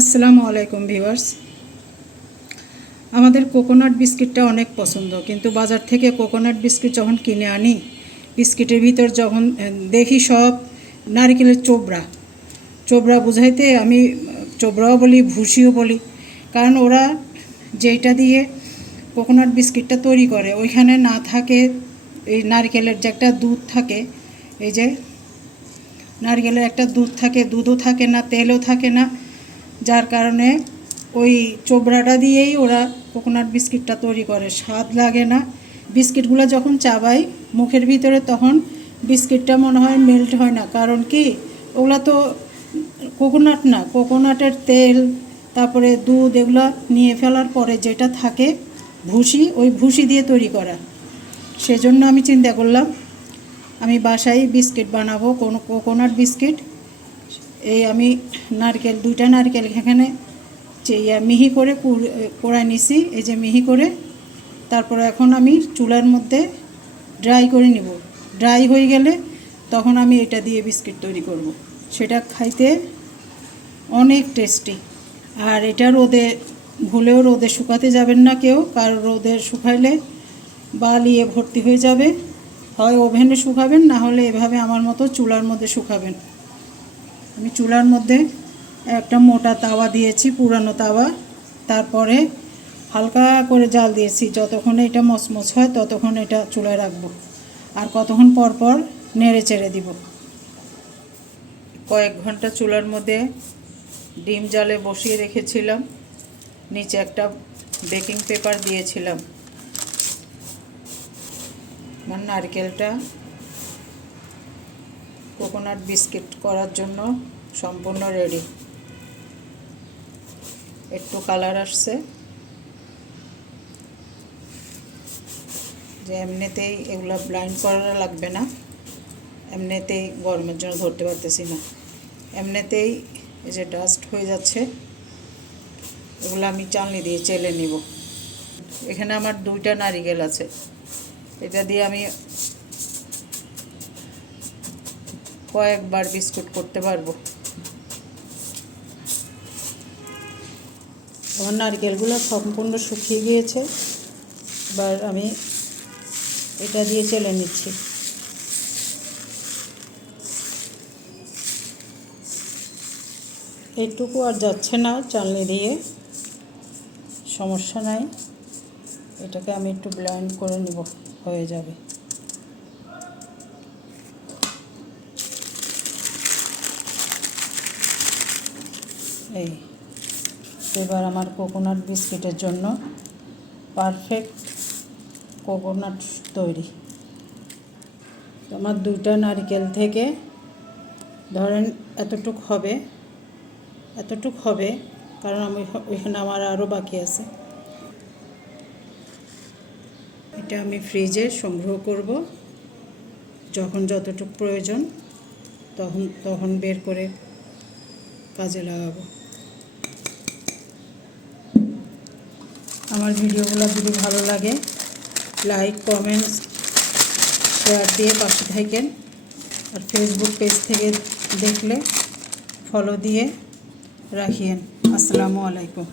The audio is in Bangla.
আসসালামু আলাইকুম ভিউয়ার্স। আমাদের কোকোনাট বিস্কিটটা অনেক পছন্দ, কিন্তু বাজার থেকে কোকোনাট বিস্কিট যখন কিনে আনি, বিস্কিটের ভিতর যখন দেখি সব নারকেলের চোবড়া চোবড়া বুঝাইতে আমি চোবড়াও বলি, ভুসিও বলি, কারণ ওরা যেটা দিয়ে কোকোনাট বিস্কিটটা তৈরি করে ওইখানে না থাকে এই নারকেলের যে একটা দুধ থাকে, এই যে নারকেলের একটা দুধ থাকে, দুধও থাকে না, তেলও থাকে না, যার কারণে ওই চোবড়াটা দিয়েই ওরা কোকোনাট বিস্কিটটা তৈরি করে। স্বাদ লাগে না। বিস্কিটগুলো যখন চাবাই মুখের ভিতরে, তখন বিস্কিটটা মনে হয় মেল্ট হয় না। কারণ কি, ওগুলো তো কোকোনাট না, কোকোনাটের তেল, তারপরে দুধ, এগুলো নিয়ে ফেলার পরে যেটা থাকে ভুসি, ওই ভুসি দিয়ে তৈরি করা। সেজন্য আমি চিন্তা করলাম আমি বাসায় বিস্কিট বানাবো, কোনো কোকোনাট বিস্কিট। এই আমি দুইটা নারকেল এখানে মিহি করে কোড়ায় নিছি, এই যে মিহি করে। তারপরে এখন আমি চুলার মধ্যে ড্রাই করে নিব। ড্রাই হয়ে গেলে তখন আমি এটা দিয়ে বিস্কিট তৈরি করব। সেটা খাইতে অনেক টেস্টি। আর এটা ভুলেও রোদে শুকাতে যাবেন না কেউ, কারণ রোদে শুকাইলে বালিয়ে ভর্তি হয়ে যাবে। হয় ওভেনে শুকাবেন, না হলে এভাবে আমার মতো চুলার মধ্যে শুকাবেন। আমি চুলার মধ্যে একটা মোটা তাওয়া দিয়েছি, পুরানো তাওয়া। তারপরে হালকা করে জাল দিয়েছি, যতক্ষণে এটা মচমচ হয় ততক্ষণ এটা চুলায় রাখবো। আর কতক্ষণ পর পর নেড়ে চেড়ে দিব। কয়েক ঘন্টা চুলার মধ্যে ডিম জালে বসিয়ে রেখেছিলাম। নিচে একটা বেকিং পেপার দিয়েছিলাম। আমার নারকেলটা কোকোনাট বিস্কিট করার জন্য সম্পূর্ণ রেডি। একটু কালার আসছে, যে এমনিতেই এগুলো ব্লাইন্ড করা লাগবে না, এমনিতেই গরমের জন্য ধরতে পারতেছি না, এমনিতেই এই যে ডাস্ট হয়ে যাচ্ছে। এগুলো আমি চালনি দিয়ে চেলে নিব। এখানে আমার দুইটা নারিকেল আছে, এটা দিয়ে আমি কয়েকবার বিস্কুট করতে পারবো। আমার নারকেলগুলো সম্পূর্ণ শুকিয়ে গিয়েছে। এবার আমি এটা দিয়ে চেলে নিচ্ছি। এইটুকু আর যাচ্ছে না চালনি দিয়ে, সমস্যা নাই। এটাকে আমি একটু ব্লেন্ড করে নিব, হয়ে যাবে। এই এবার আমার কোকোনাট বিস্কিটের জন্য পারফেক্ট কোকোনাট তৈরি। আমার দুইটা নারকেল থেকে ধরেন এতটুক হবে, কারণ ওইখানে আমার আরও বাকি আছে। এটা আমি ফ্রিজে সংগ্রহ করব, যখন যতটুকু প্রয়োজন তখন বের করে কাজে লাগাবো। আমার ভিডিওগুলো যদি ভালো লাগে, লাইক, কমেন্টস, শেয়ার দিয়ে পাশে থাকেন। আর ফেসবুক পেজ থেকে দেখলে ফলো দিয়ে রাখিয়েন। আসসালামু আলাইকুম।